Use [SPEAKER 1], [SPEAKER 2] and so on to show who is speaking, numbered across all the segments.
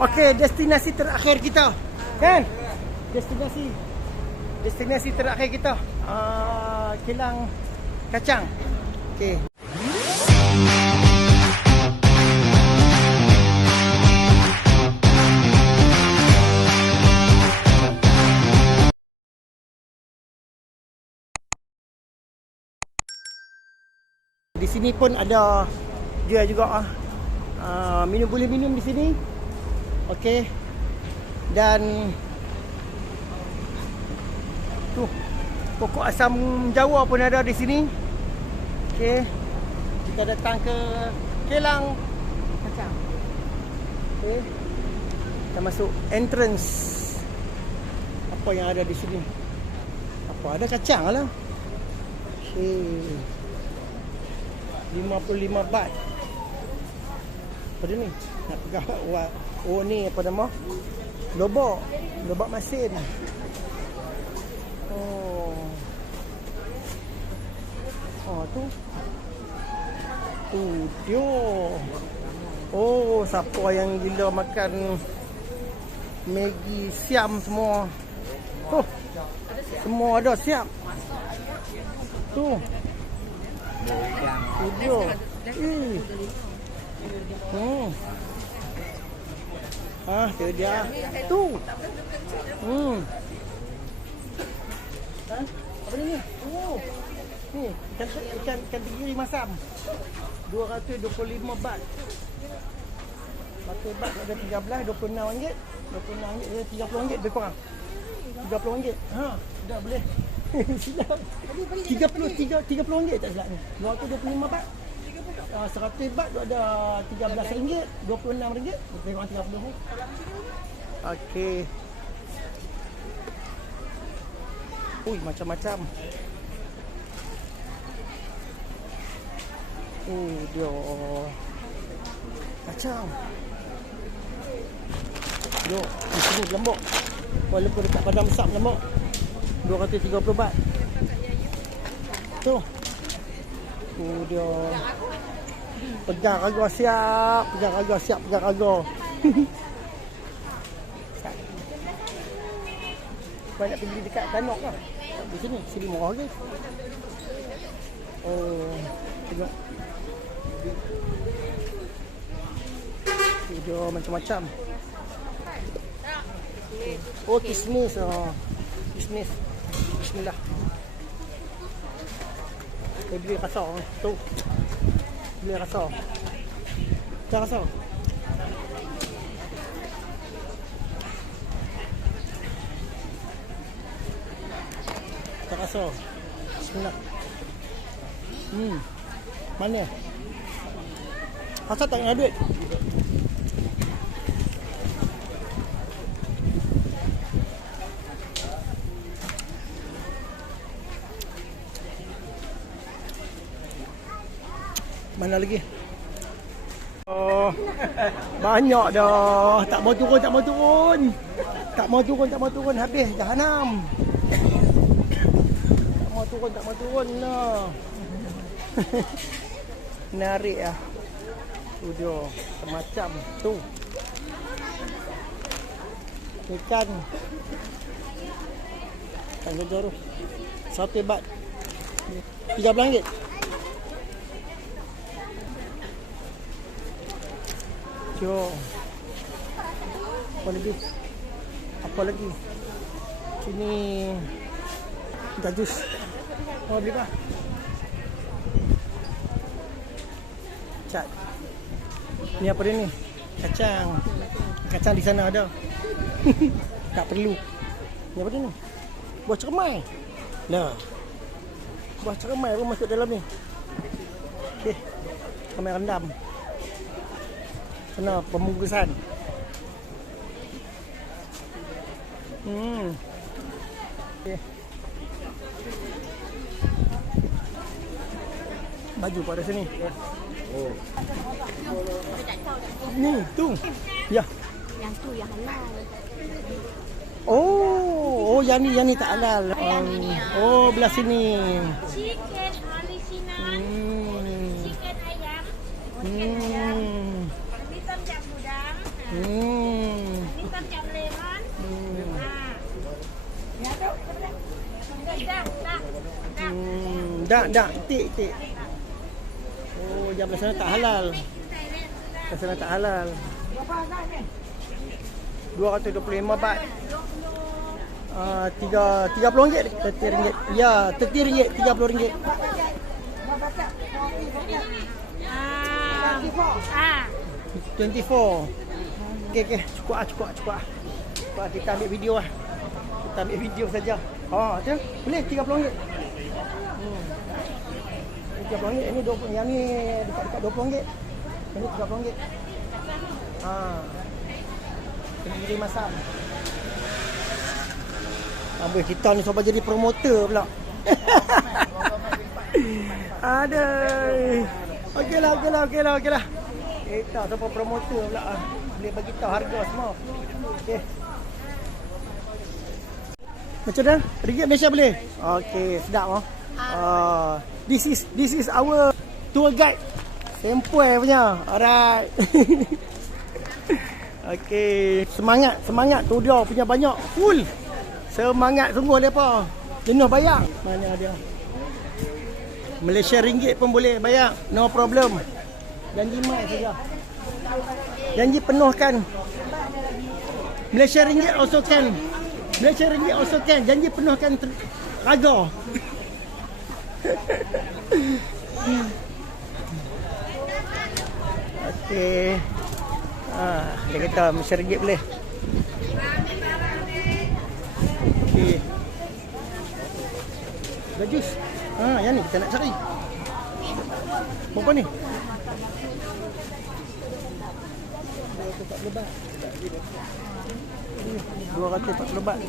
[SPEAKER 1] Okey, destinasi terakhir kita. Kan? Destinasi destinasi terakhir kita. Uh, kilang kacang. Okey. Di sini pun ada dia juga ah. Uh, minum boleh minum di sini. Okey. Dan tu pokok asam Jawa pun ada di sini. Okey. Kita datang ke Kelang Kacang. Okey. Kita masuk entrance. Apa yang ada di sini? Apa ada kacang lah. Okey. 55 baht. Apa dia ni? Nak pegang wa- Oh ni apa nama? Lobak. Lobak masin. Oh. Oh tu. Tu dia. Oh, siapa yang gila makan Maggi siam semua. Oh. Semua ada siap. Tu. Tu dia. Eh. Hmm. Ah, tu dia. Tu. Hmm. Ha? Apa ni? Oh. Ni, ikan ikan ikan tenggiri masam. 225 baht. Satu baht ada 13, 26 ringgit. 26 ringgit dia 30 ringgit lebih kurang. 30 ringgit. Ha, dah boleh. Silap. 30 3 30 ringgit tak silap ni. 225 baht. Uh, 100 baht tu ada 13 ringgit, 26 ringgit, lebih kurang 30 ringgit. Okey. Ui, macam-macam. Oh, dia. Kacang. Duk, di sini lembok. Walaupun dekat padang besar lembok. 230 baht. Tu. Oh, dia. Pegang harga siap, pegang harga siap, pegang harga. Banyak pergi dekat Danok lah. Di sini, sini murah ke? Oh, tengok. Dia macam-macam. Oh, kismis. Oh. Kismis. Bismillah. Saya beli rasa. oh. Tu. Beli rasa. Tak rasa. Tak rasa. Bismillah. Hmm. Mana? Rasa tak nak duit? Mana lagi? Oh, banyak dah. Tak mau turun, tak mau turun. Tak mau turun, tak mau turun. Habis jahanam. Tak mau turun, tak mau turun lah. Menarik lah. Studio semacam tu. Ikan. Ikan jodoh. Satu bat. Tiga belanggit. Jo. Apa lagi? Apa lagi? Sini. Minta jus. Mau beli apa? Cat. Ni apa dia ni? Kacang. Kacang di sana ada. tak perlu. Ni apa dia ni? Buah cermai. Nah. Buah cermai pun masuk dalam ni. Okey. Kami rendam. Kena pembungkusan. Hmm. Okay. Baju pada sini.
[SPEAKER 2] Oh.
[SPEAKER 1] Ni, tu. Ya.
[SPEAKER 3] Yang tu yang halal.
[SPEAKER 1] Oh, oh yang ni yang ni tak halal. Um, oh, belah sini.
[SPEAKER 3] Chicken original,
[SPEAKER 1] Hmm.
[SPEAKER 3] chicken ayam,
[SPEAKER 1] Hmm.
[SPEAKER 3] hitam jam udang.
[SPEAKER 1] Hmm.
[SPEAKER 3] macam lemon.
[SPEAKER 1] Hmm.
[SPEAKER 3] Ah. Ya tu. Dah, dah, dah.
[SPEAKER 1] Hmm. Dak, dak. Tik, tik. Oh, jam belah tak halal. Belah tak halal. RM225 baht. Ah, tiga tiga puluh ringgit, thirty ringgit. Ya, thirty ringgit, tiga puluh ringgit.
[SPEAKER 3] Ah.
[SPEAKER 1] 24 Okey okey cukup ah cukup ah cukup ah. Cukup ah kita ambil video ah. Kita ambil video saja. Ha tu boleh 30 ringgit. Hmm. Ini 30 ringgit ini 20 yang ni dekat-dekat 20 ringgit. Ini 30 ringgit. Ha. Sendiri masak. Amboi kita ni cuba jadi promoter pula. Aduh. Okeylah, okeylah, okeylah, okeylah. Kita siapa promoter pula ah. Boleh bagi tahu harga semua. Okey. Macam mana? Ringgit Malaysia boleh? Okey, sedap ah. Ah, this is this is our tour guide. Sempoi punya. Alright. Okey, semangat, semangat tu dia punya banyak full. Semangat sungguh depa. Jenuh bayar. Mana dia? Malaysia ringgit pun boleh bayar. No problem. Janji mai saja. Janji penuhkan. Malaysia ringgit also can. Malaysia ringgit also can. Janji penuhkan raga. Okey. Ah, dia kata Malaysia ringgit boleh. Okey. Bajus. Ha, yang ni kita nak cari. Berapa ni? 240 baht. 240 baht.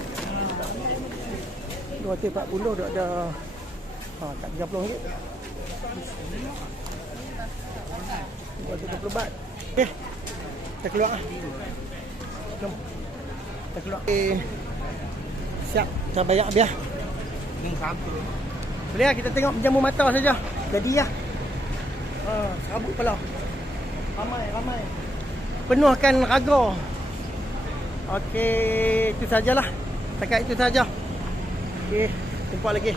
[SPEAKER 1] 240 dah ada ha tak 30 ringgit. 240 baht. Okey. Kita keluar ah. Jom. Kita keluar. Okay. Siap. Kita bayar biar. Boleh lah kita tengok jamu mata saja. Jadi lah. Ha, serabut kepala. Ramai, ramai. Penuhkan raga. Okey, itu sajalah. Takat itu saja. Okey, jumpa lagi.